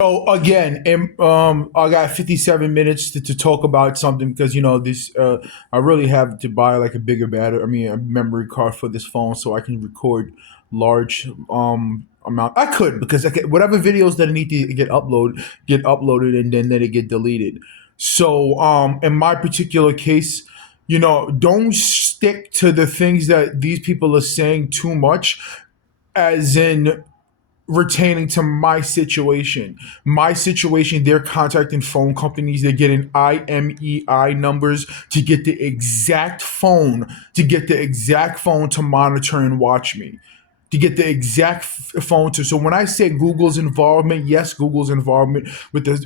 So again, I got 57 minutes to talk about something because this. I really have to buy like a bigger battery. I mean, a memory card for this phone so I can record large amount. I could because whatever videos that I need to get uploaded, and then they get deleted. So in my particular case, don't stick to the things that these people are saying too much, as in retaining to my situation. My situation, they're contacting phone companies, they're getting IMEI numbers to get the exact phone to monitor and watch me. To get the exact phone to. So when I say Google's involvement, yes, Google's involvement with the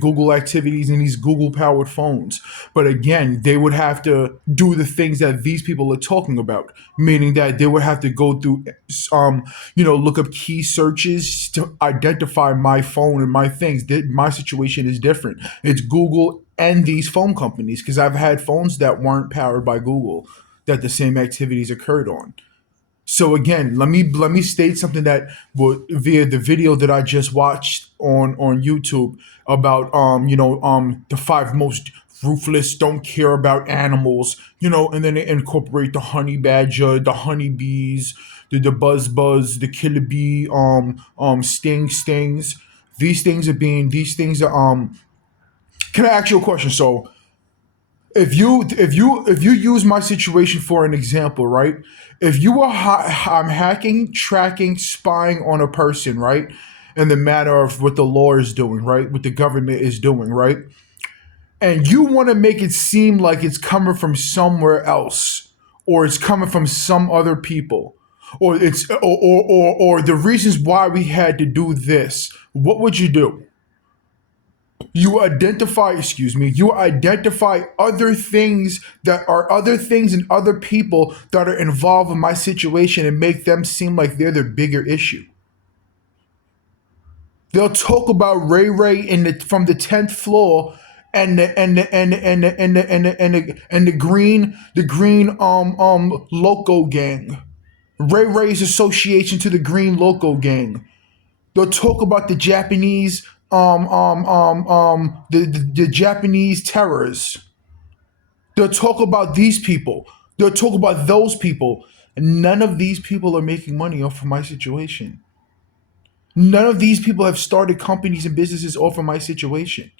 Google activities and these Google powered phones. But again, they would have to do the things that these people are talking about, meaning that they would have to go through look up key searches to identify my phone and my things. My situation is different. It's Google and these phone companies because I've had phones that weren't powered by Google that the same activities occurred on. So again, let me state something that via the video that I just watched on YouTube about the five most ruthless, don't care about animals, and then they incorporate the honey badger, the honeybees, the buzz, the killer bee, stings. These things are. Can I ask you a question? So if you use my situation for an example, right? If you were I'm hacking, tracking, spying on a person, right? In the matter of what the law is doing, right? What the government is doing, right? And you want to make it seem like it's coming from somewhere else, or it's coming from some other people, or the reasons why we had to do this, what would you do? You identify other things and other people that are involved in my situation and make them seem like they're the bigger issue. They'll talk about Ray Ray from the 10th floor and the green loco gang. Ray Ray's association to the green loco gang. They'll talk about the Japanese the Japanese terrors. They'll talk about these people. They'll talk about those people. None of these people are making money off of my situation. None of these people have started companies and businesses off of my situation.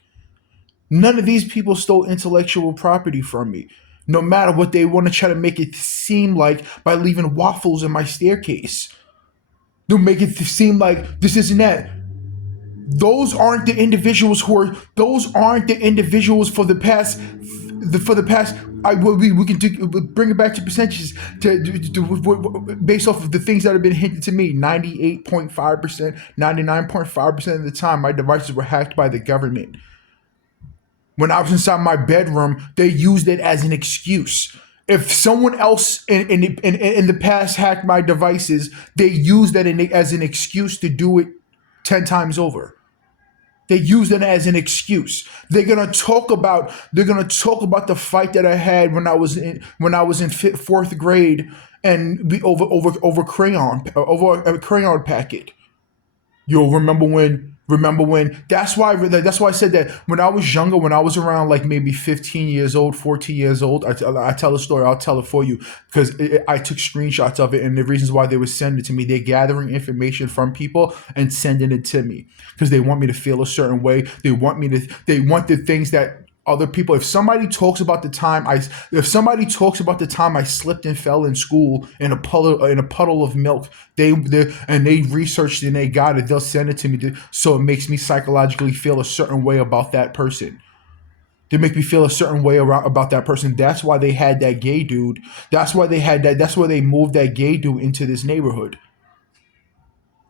None of these people stole intellectual property from me. No matter what they want to try to make it seem like by leaving waffles in my staircase. They'll make it seem like this isn't that. Those aren't the individuals for the past we can bring it back to percentages based off of the things that have been hinted to me. 98.5%, 99.5% of the time my devices were hacked by the government. When I was inside my bedroom, they used it as an excuse. If someone else in the past hacked my devices, they used that as an excuse to do it 10 times over. They use that as an excuse. They're gonna talk about the fight that I had when I was in fourth grade, and over a crayon packet. You'll remember when that's why I said that when I was younger, when I was around like maybe 15 years old, 14 years old. I tell a story, I'll tell it for you because I took screenshots of it, and the reasons why they would send it to me, they're gathering information from people and sending it to me because they want me to feel a certain way. They want the things that other people. If somebody talks about the time I slipped and fell in school in a puddle of milk, they researched and they got it, they'll send it to me so it makes me psychologically feel a certain way about that person. They make me feel a certain way about that person. That's why they had that gay dude. That's why they moved that gay dude into this neighborhood.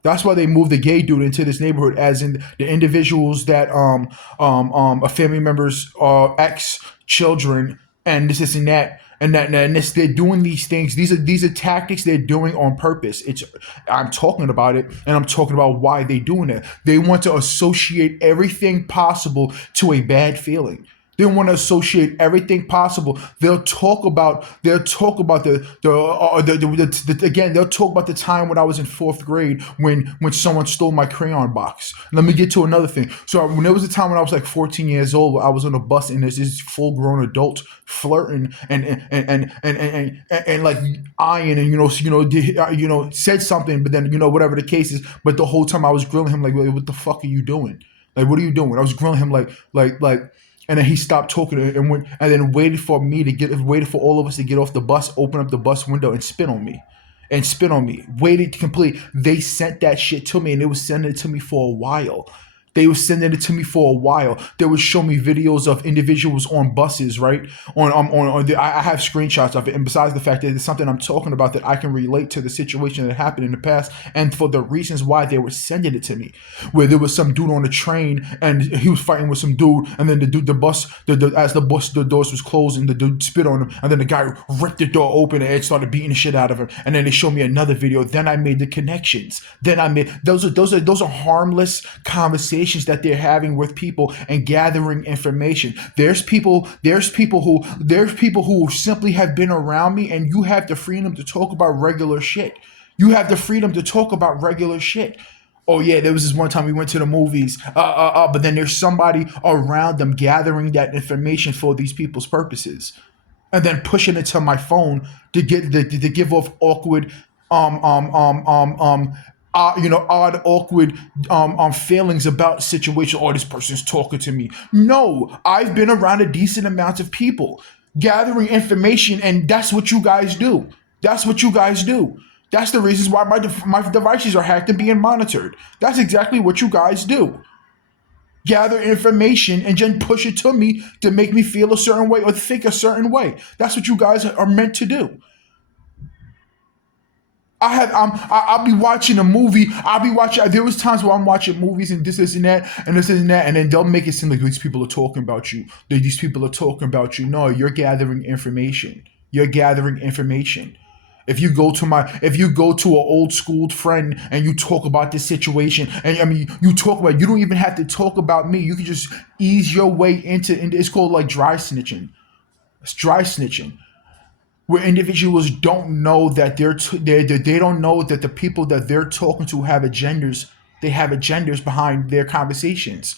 That's why they moved the gay dude into this neighborhood, as in the individuals that a family members, ex children, and this and that and this. They're doing these things. These are tactics they're doing on purpose. I'm talking about it, and I'm talking about why they're doing it. They want to associate everything possible to a bad feeling. They want to associate everything possible. They'll talk about again. They'll talk about the time when I was in fourth grade when someone stole my crayon box. Let me get to another thing. So when there was a time when I was like 14 years old, I was on a bus and there's this full grown adult flirting and like eyeing and said something, but then whatever the case is. But the whole time I was grilling him like, "Wait, what the fuck are you doing? Like, what are you doing?" I was grilling him like. And then he stopped talking and went, and then waited for all of us to get off the bus, open up the bus window, and spit on me, Waited to complete. They sent that shit to me, and they was sending it to me for a while. They would show me videos of individuals on buses, right? I have screenshots of it. And besides the fact that it's something I'm talking about that I can relate to the situation that happened in the past and for the reasons why they were sending it to me, where there was some dude on the train and he was fighting with some dude, and then as the doors was closing, the dude spit on him, and then the guy ripped the door open and started beating the shit out of him. And then they showed me another video. Then I made the connections. Then I made those are harmless conversations that they're having with people and gathering information. There's people who simply have been around me, and you have the freedom to talk about regular shit. You have the freedom to talk about regular shit. Oh yeah, there was this one time we went to the movies. But then there's somebody around them gathering that information for these people's purposes, and then pushing it to my phone to give off awkward, odd, awkward, feelings about situation. Oh, this person's talking to me. No, I've been around a decent amount of people gathering information, and that's what you guys do. That's what you guys do. That's the reasons why my devices are hacked and being monitored. That's exactly what you guys do. Gather information and then push it to me to make me feel a certain way or think a certain way. That's what you guys are meant to do. I'll be watching a movie. I'll be watching. There was times where I'm watching movies and this and that, and this and that, and then they'll make it seem like these people are talking about you. These people are talking about you. No, you're gathering information. You're gathering information. If you go to an old school friend and you talk about this situation, and I mean you don't even have to talk about me. You can just ease your way into it's called like dry snitching. It's dry snitching, where individuals don't know that they don't know that the people that they're talking to have agendas. They have agendas behind their conversations.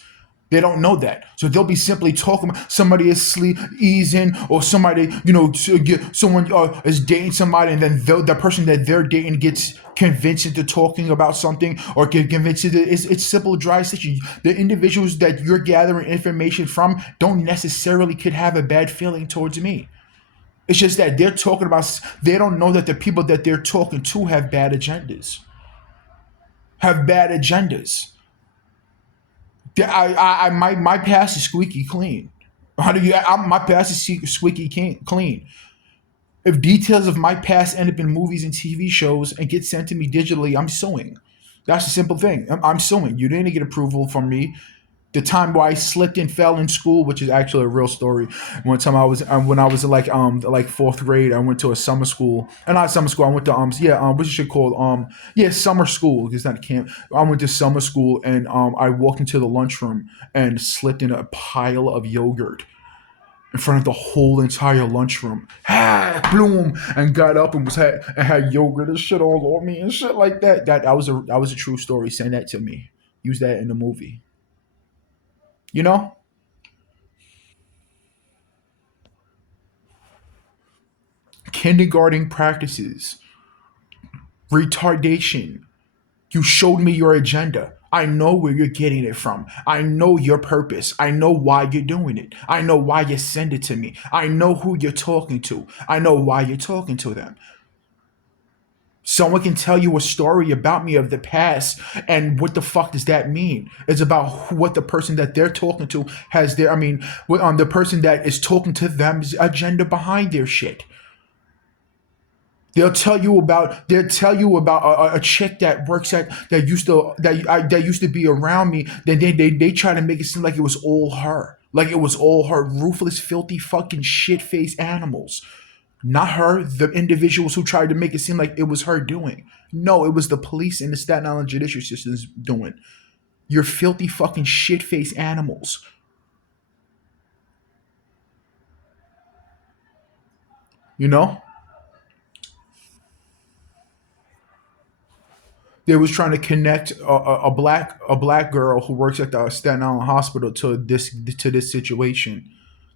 They don't know that, so they'll be simply talking. Somebody is sleep easing, or somebody, to get someone is dating somebody, and then the person that they're dating gets convinced into talking about something, or get convinced into it's simple dry situation. The individuals that you're gathering information from don't necessarily could have a bad feeling towards me. It's just that they're talking about. They don't know that the people that they're talking to have bad agendas. Have bad agendas. My past is squeaky clean. How do you? My past is squeaky clean. If details of my past end up in movies and TV shows and get sent to me digitally, I'm suing. That's a simple thing. I'm suing. You didn't get approval from me. The time where I slipped and fell in school, which is actually a real story. One time I was when I was in like fourth grade, I went to a summer school, and not summer school. I went to what you should call summer school. It's not a camp. I went to summer school, and I walked into the lunchroom and slipped in a pile of yogurt in front of the whole entire lunchroom. Bloom, and got up and had yogurt and shit all on me and shit like that. That was a true story. Send that to me. Use that in the movie. You know. Kindergarten practices, retardation. You showed me your agenda. I know where you're getting it from. I know your purpose. I know why you're doing it. I know why you send it to me. I know who you're talking to. I know why you're talking to them. Someone can tell you a story about me of the past, and what the fuck does that mean? It's about what the person that they're talking to has their. I mean, the person that is talking to them's agenda behind their shit. They'll tell you about a chick that works at that used to be around me. Then they try to make it seem like it was all her, ruthless, filthy, fucking shit faced animals. Not her, the individuals who tried to make it seem like it was her doing. No, it was the police and the Staten Island judicial systems doing. You're filthy, fucking shit faced animals. You know, they was trying to connect a black girl who works at the Staten Island hospital to this situation.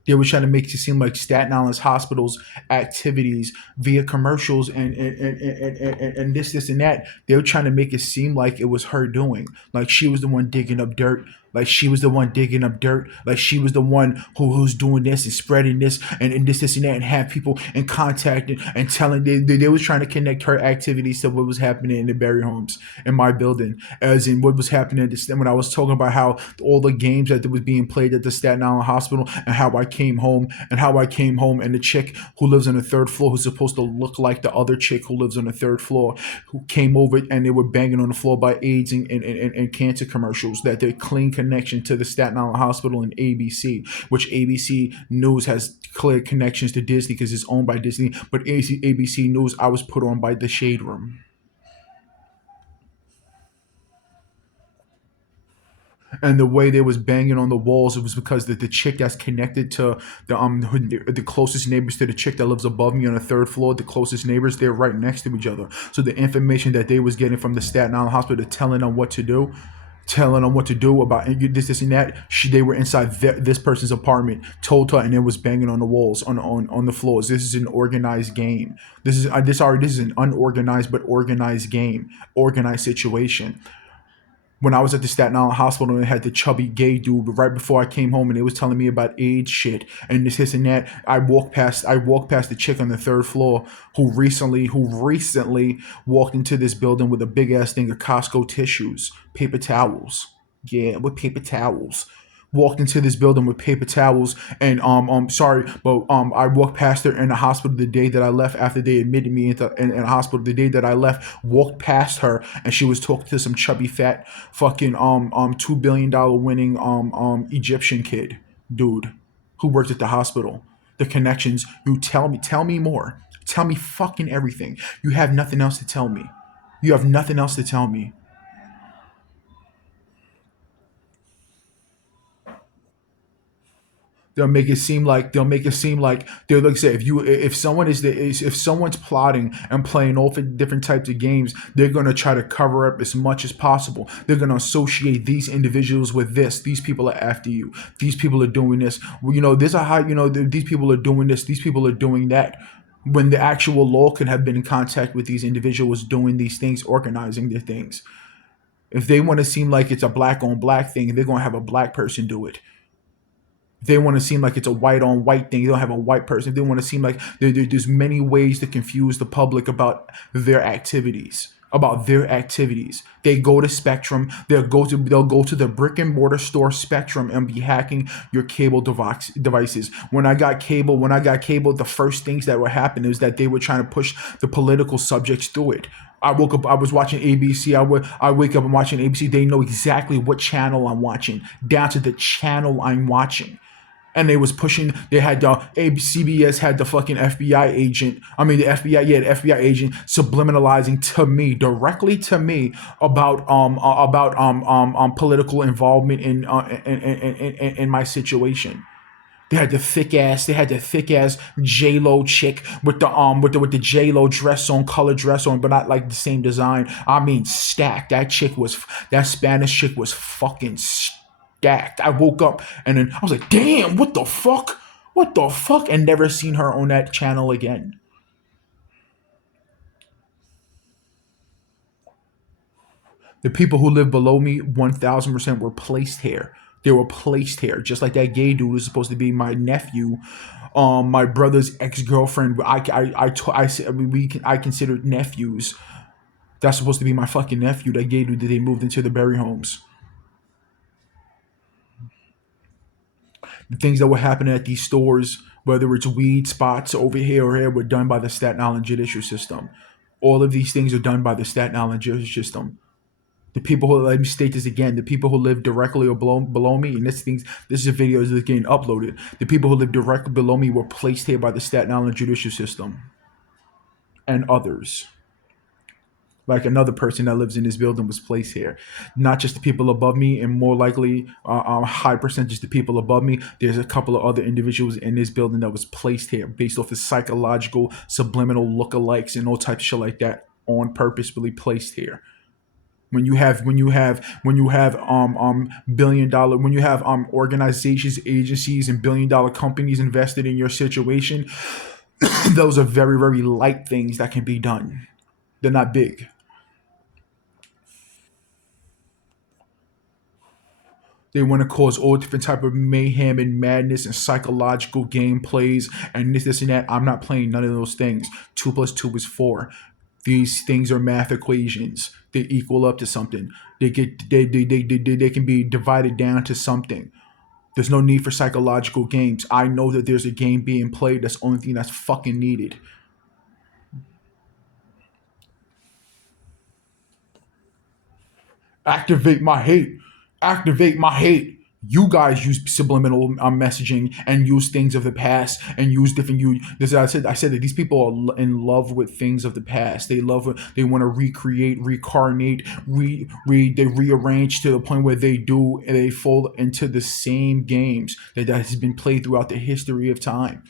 They were trying to make it seem like Staten Island's hospitals activities via commercials and this and that. They were trying to make it seem like it was her doing, like she was the one digging up dirt, like she was the one who's doing this and spreading this and this and that, and have people in contact and telling they was trying to connect her activities to what was happening in the Berry homes in my building, as in what was happening at this, when I was talking about how all the games that was being played at the Staten Island hospital, and how I came home and the chick who lives on the third floor, who's supposed to look like the other chick who lives on the third floor, who came over and they were banging on the floor by AIDS and cancer commercials, that they're clean connection to the Staten Island hospital and ABC, which ABC News has clear connections to Disney because it's owned by Disney, but ABC News, I was put on by the Shade Room. And the way they was banging on the walls, it was because the chick that's connected to the closest neighbors to the chick that lives above me on the third floor, the closest neighbors, they're right next to each other. So the information that they was getting from the Staten Island hospital, telling them what to do, about this and that. They were inside this person's apartment, told her, and it was banging on the walls, on the floors. This is an organized game. This is an unorganized but organized game, organized situation. When I was at the Staten Island hospital and had the chubby gay dude, but right before I came home and they was telling me about AIDS shit and this and that, I walked past the chick on the third floor who recently walked into this building with a big ass thing of Costco tissues, paper towels. Yeah, with paper towels. Walked into this building with paper towels, and sorry, but I walked past her in the hospital the day that I left, after they admitted me in the hospital the day that I left. Walked past her and she was talking to some chubby fat fucking $2 billion winning Egyptian kid dude who worked at the hospital. The connections. You tell me more. Tell me fucking everything. You have nothing else to tell me. You have nothing else to tell me. They'll make it seem like they're like say, if someone's plotting and playing all for different types of games, they're gonna try to cover up as much as possible. They're gonna associate these individuals with this. These people are after you. These people are doing this. Well, this is how these people are doing this. These people are doing that. When the actual law could have been in contact with these individuals doing these things, organizing their things. If they want to seem like it's a black on black thing, they're gonna have a black person do it. They want to seem like it's a white on white thing. They don't have a white person. They want to seem like there's many ways to confuse the public about their activities. They go to Spectrum. They'll go to the brick and mortar store Spectrum and be hacking your cable devices. When I got cable, the first things that would happen is that they were trying to push the political subjects through it. I woke up. I was watching ABC. I wake up and watching ABC. They know exactly what channel I'm watching, down to the channel I'm watching. And they was pushing. They had CBS had the fucking FBI agent. I mean the FBI, yeah, the FBI agent subliminalizing to me, directly to me, about political involvement in my situation. They had the thick ass J Lo chick with the J Lo dress on, color dress on, but not like the same design. I mean stacked. That Spanish chick was fucking stacked. I woke up and then I was like, damn, what the fuck, and never seen her on that channel again. The people who live below me, 1,000% were placed here. They were placed here, just like that gay dude was supposed to be my nephew, my brother's ex girlfriend. I considered nephews. That's supposed to be my fucking nephew. That gay dude that they moved into the Berry homes. The things that were happening at these stores, whether it's weed spots over here or here, were done by the Staten Island judicial system. All of these things are done by the Staten Island judicial system. The people who, let me state this again, the people who live directly or below me, and this is a video that's getting uploaded. The people who live directly below me were placed here by the Staten Island judicial system and others. Like another person that lives in this building was placed here. Not just the people above me, and more likely, high percentage the people above me. There's a couple of other individuals in this building that was placed here based off of psychological, subliminal lookalikes and all types of shit like that, on purposefully placed here. When you have when you have organizations, agencies, and billion-dollar companies invested in your situation, those are very, very light things that can be done. They're not big. They want to cause all different type of mayhem and madness and psychological gameplays and this and that. I'm not playing none of those things. 2 plus 2 is 4. These things are math equations. They equal up to something. They can be divided down to something. There's no need for psychological games. I know that there's a game being played. That's the only thing that's fucking needed. Activate my hate. Activate my hate. You guys use subliminal messaging and use things of the past and use different you. This I said that these people are in love with things of the past. They love it. They want to recreate, reincarnate, they rearrange to the point where they do and they fall into the same games that has been played throughout the history of time.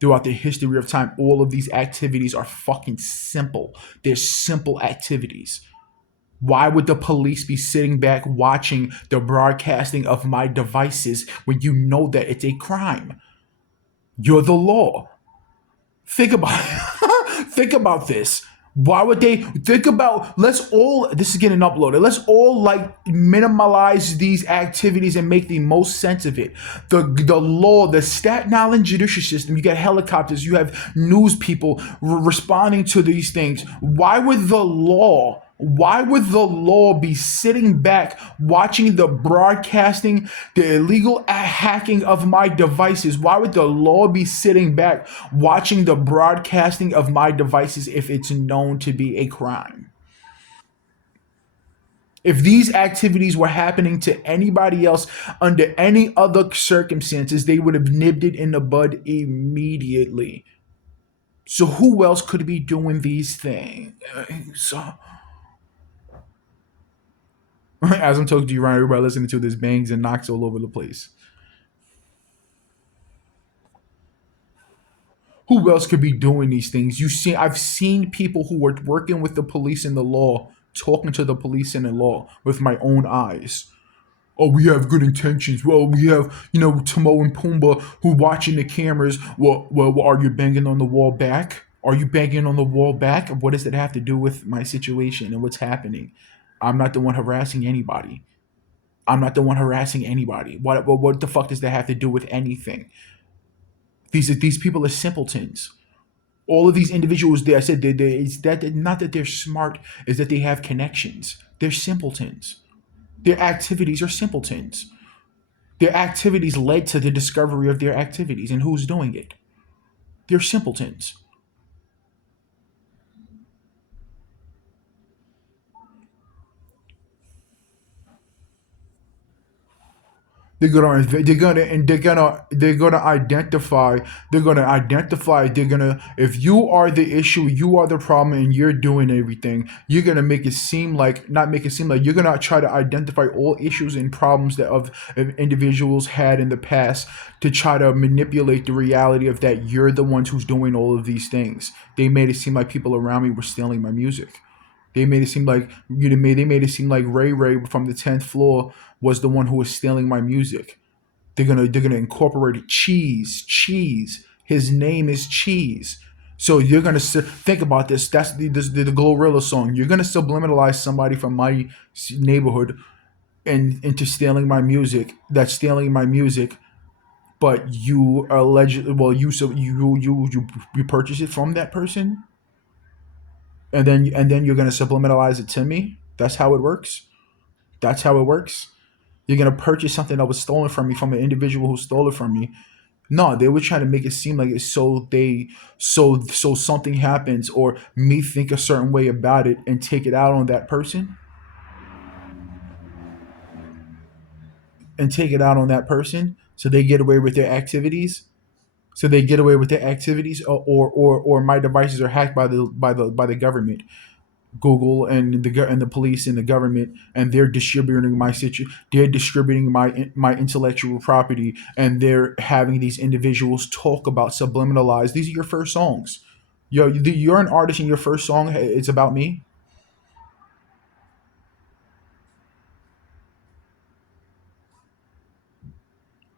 Throughout the history of time, all of these activities are fucking simple. They're simple activities. Why would the police be sitting back watching the broadcasting of my devices when you know that it's a crime? You're the law. Think about think about this. Why would they think about let's all this is getting uploaded. Let's all like minimize these activities and make the most sense of it. The law, the Staten Island judicial system, you got helicopters, you have news people responding to these things. Why would the law be sitting back watching the broadcasting, the illegal hacking of my devices? Why would the law be sitting back watching the broadcasting of my devices if it's known to be a crime? If these activities were happening to anybody else under any other circumstances, they would have nipped it in the bud immediately. So who else could be doing these things? So as I'm talking to you, Ryan, everybody listening to this bangs and knocks all over the place. Who else could be doing these things? I've seen people who are working with the police and the law, talking to the police and the law with my own eyes. Oh, we have good intentions. Well, we have, Timo and Pumbaa who watching the cameras. Well, are you banging on the wall back? Are you banging on the wall back? What does it have to do with my situation and what's happening? I'm not the one harassing anybody. I'm not the one harassing anybody. What the fuck does that have to do with anything? These people are simpletons. All of these individuals, I said, it's that not that they're smart, is that they have connections. They're simpletons. Their activities are simpletons. Their activities led to the discovery of their activities, and who's doing it? They're simpletons. They're gonna identify. If you are the issue, you are the problem, and you're doing everything. You're gonna make it seem like not make it seem like you're gonna try to identify all issues and problems that of individuals had in the past to try to manipulate the reality of that you're the ones who's doing all of these things. They made it seem like people around me were stealing my music. They made it seem like they made it seem like Ray Ray from the 10th floor was the one who was stealing my music. They're gonna incorporate cheese. His name is Cheese. So you're gonna think about this. That's the Glorilla song. You're gonna subliminalize somebody from my neighborhood and into stealing my music. That's stealing my music. But you are alleged. Well, you purchase it from that person, and then you're gonna subliminalize it to me. That's how it works. That's how it works. You're gonna purchase something that was stolen from me from an individual who stole it from me. No, they were trying to make it seem like it's so something happens or me think a certain way about it and take it out on that person and take it out on that person so they get away with their activities. So they get away with their activities, or my devices are hacked by the government. Google and and the police and the government, and they're distributing they're distributing my intellectual property, and they're having these individuals talk about subliminalize. These are your first songs. You're an artist, and your first song it's about me.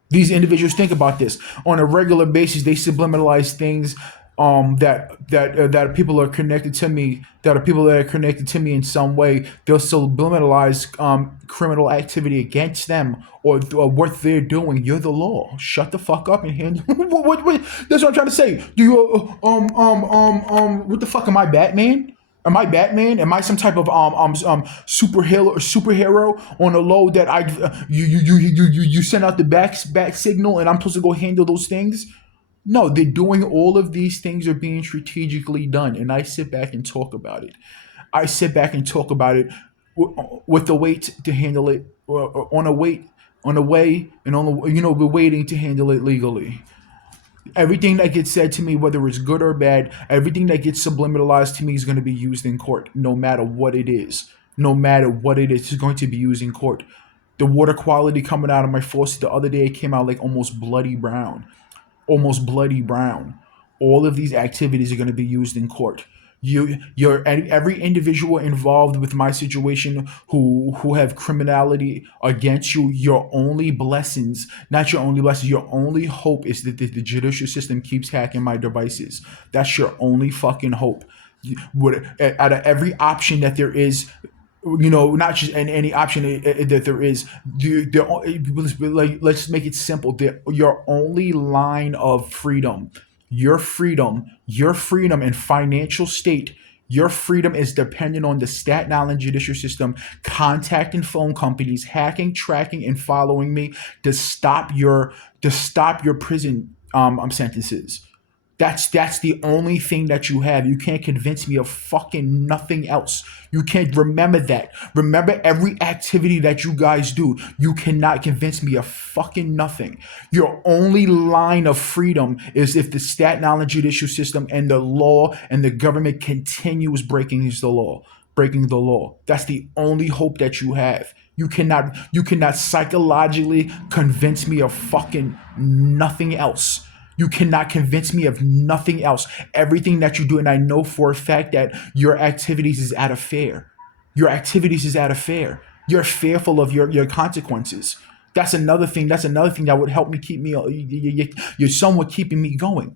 These individuals think about this on a regular basis. They subliminalize things that people are connected to me, that are people that are connected to me in some way. They'll subliminalize criminal activity against them, or what they're doing. You're the law. Shut the fuck up and handle. That's what I'm trying to say. Do you what the fuck am I, Batman? Am I Batman? Am I some type of superhero on a low that I you send out the back signal and I'm supposed to go handle those things? No, they're doing all of these things are being strategically done, and I sit back and talk about it. I sit back and talk about it with the weight to handle it on a way, and on the we're waiting to handle it legally. Everything that gets said to me, whether it's good or bad, everything that gets subliminalized to me is going to be used in court, no matter what it is. No matter what it is, it's going to be used in court. The water quality coming out of my faucet the other day, it came out like almost bloody brown. All of these activities are going to be used in court. Every individual involved with my situation who have criminality against you. Your only blessings, not your only blessings, your only hope is that the judicial system keeps hacking my devices. That's your only fucking hope. Out of every option that there is, not just any option that there is. Let's make it simple. Your only line of freedom, your freedom and financial state, your freedom is dependent on the Staten Island judicial system contacting phone companies, hacking, tracking, and following me to stop your prison sentences. That's the only thing that you have. You can't convince me of fucking nothing else. You can't remember that. Remember every activity that you guys do. You cannot convince me of fucking nothing. Your only line of freedom is if the Staten Island judicial system and the law and the government continues breaking the law. That's the only hope that you have. You cannot psychologically convince me of fucking nothing else. You cannot convince me of nothing else. Everything that you do, and I know for a fact that your activities is out of fair. Your activities is out of fair. You're fearful of your consequences. That's another thing. That's another thing that would help me keep me. You're somewhat keeping me going.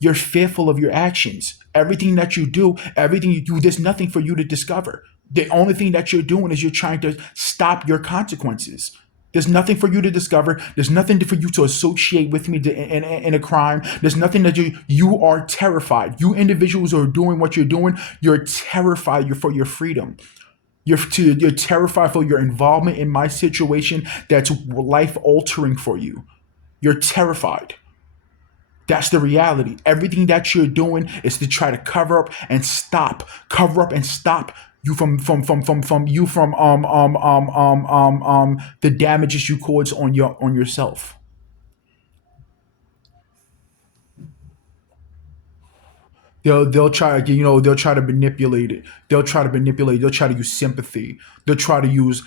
You're fearful of your actions. Everything you do, there's nothing for you to discover. The only thing that you're doing is you're trying to stop your consequences. There's nothing for you to discover. There's nothing for you to associate with me in a crime. There's nothing that you are terrified. You individuals who are doing what you're doing, you're terrified for your freedom. You're terrified for your involvement in my situation that's life altering for you. You're terrified. That's the reality. Everything that you're doing is to try to cover up and stop you from the damages you cause on yourself. They'll try to manipulate it. They'll try to use sympathy. They'll try to use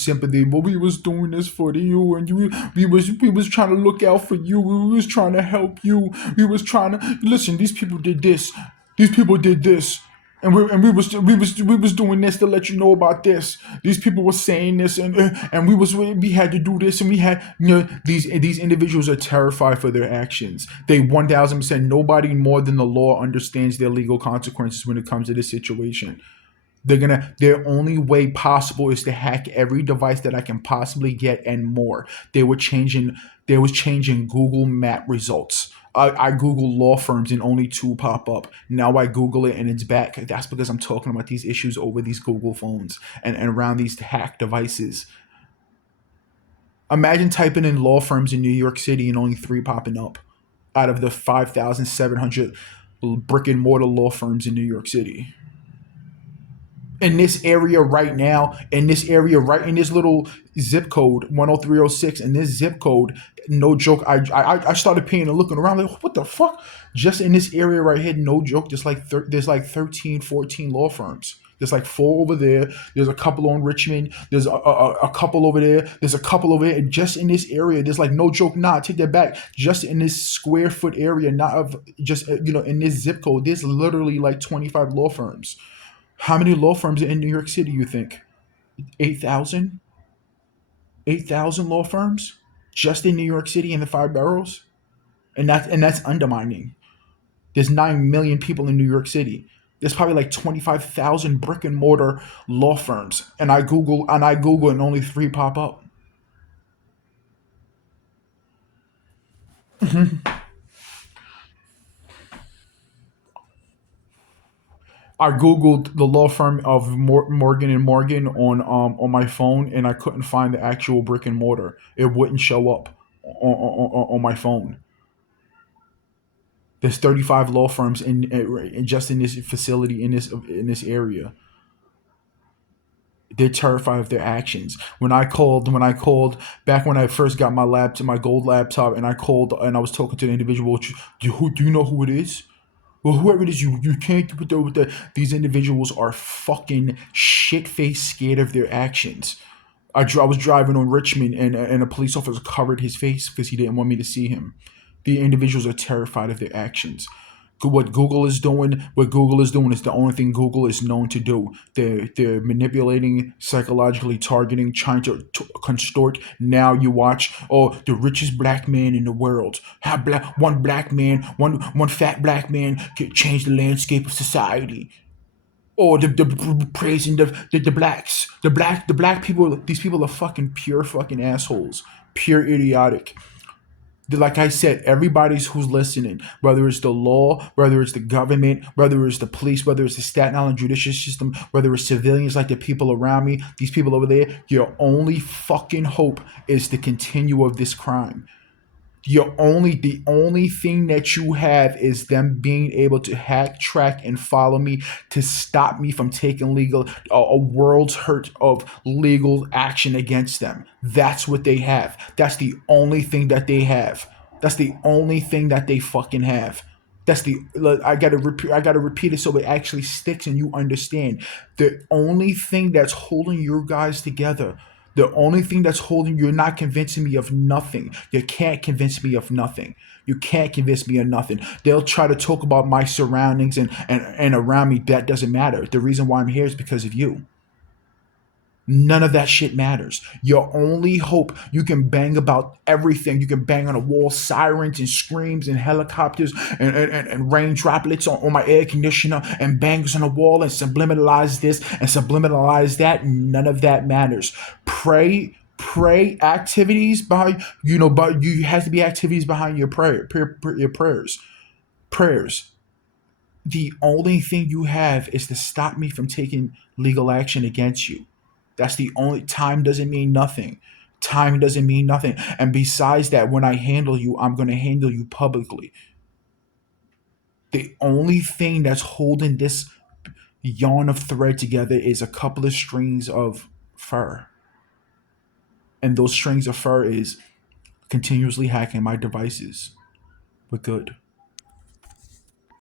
sympathy. Well, we was doing this for you, and we was trying to look out for you. We was trying to help you. We was trying to listen. These people did this. These people did this. And we was doing this to let you know about this. These people were saying this, and we had to do this, and we had these individuals are terrified for their actions. They 1,000%. Nobody more than the law understands their legal consequences when it comes to this situation. Their only way possible is to hack every device that I can possibly get and more. They was changing Google Map results. I Google law firms and only two pop up. Now I Google it and it's back. That's because I'm talking about these issues over these Google phones and around these hacked devices. Imagine typing in law firms in New York City and only three popping up out of the 5,700 brick and mortar law firms in New York City. in this area right now, in this area, right in this little zip code 10306, in this zip code, no joke, I started paying and looking around like, what the fuck? Just in this area right here, no joke, there's like 13, 14 law firms. There's like four over there. There's a couple on Richmond. There's a couple over there. There's a couple over there. And just in this area, there's like no joke. Nah, take that back. Just in this square foot area, not of just in this zip code, there's literally like 25 law firms. How many law firms in New York City you think? 8,000? 8,000 law firms just in New York City in the five boroughs? And that's undermining. There's 9 million people in New York City. There's probably like 25,000 brick and mortar law firms. And I Google and only 3 pop up. I googled the law firm of Morgan and Morgan on my phone, and I couldn't find the actual brick and mortar. It wouldn't show up on my phone. There's 35 law firms in just in this facility in this area. They're terrified of their actions. When I called back when I first got my gold laptop, and I called and I was talking to the individual. Do you know who it is? Well, whoever it is, you can't put with the. These individuals are fucking shit faced scared of their actions. I was driving on Richmond, and a police officer covered his face because he didn't want me to see him. The individuals are terrified of their actions. What Google is doing is the only thing Google is known to do. They're manipulating, psychologically targeting, trying to constort. Now you watch, oh, the richest black man in the world. How one black man, one fat black man can change the landscape of society. Or the praising the blacks, the black people. These people are fucking pure fucking assholes, pure idiotic. Like I said, everybody's who's listening, whether it's the law, whether it's the government, whether it's the police, whether it's the Staten Island judicial system, whether it's civilians like the people around me, these people over there, your only fucking hope is to continue of this crime. The only thing that you have is them being able to hack, track, and follow me to stop me from taking a world's hurt of legal action against them. That's what they have. That's the only thing that they have. That's the only thing that they fucking have. That's the look, I gotta repeat it so it actually sticks and you understand. The only thing that's holding you guys together, the only thing that's holding you're not convincing me of nothing. You can't convince me of nothing. You can't convince me of nothing. They'll try to talk about my surroundings and around me. That doesn't matter. The reason why I'm here is because of you. None of that shit matters. Your only hope, you can bang about everything. You can bang on a wall, sirens and screams and helicopters and rain droplets on my air conditioner and bangs on the wall and subliminalize this and subliminalize that. None of that matters. Pray activities behind, but you has to be activities behind your prayers. The only thing you have is to stop me from taking legal action against you. That's the only. Time doesn't mean nothing. Time doesn't mean nothing. And besides that, when I handle you, I'm going to handle you publicly. The only thing that's holding this yarn of thread together is a couple of strings of fur. And those strings of fur is continuously hacking my devices. We're good.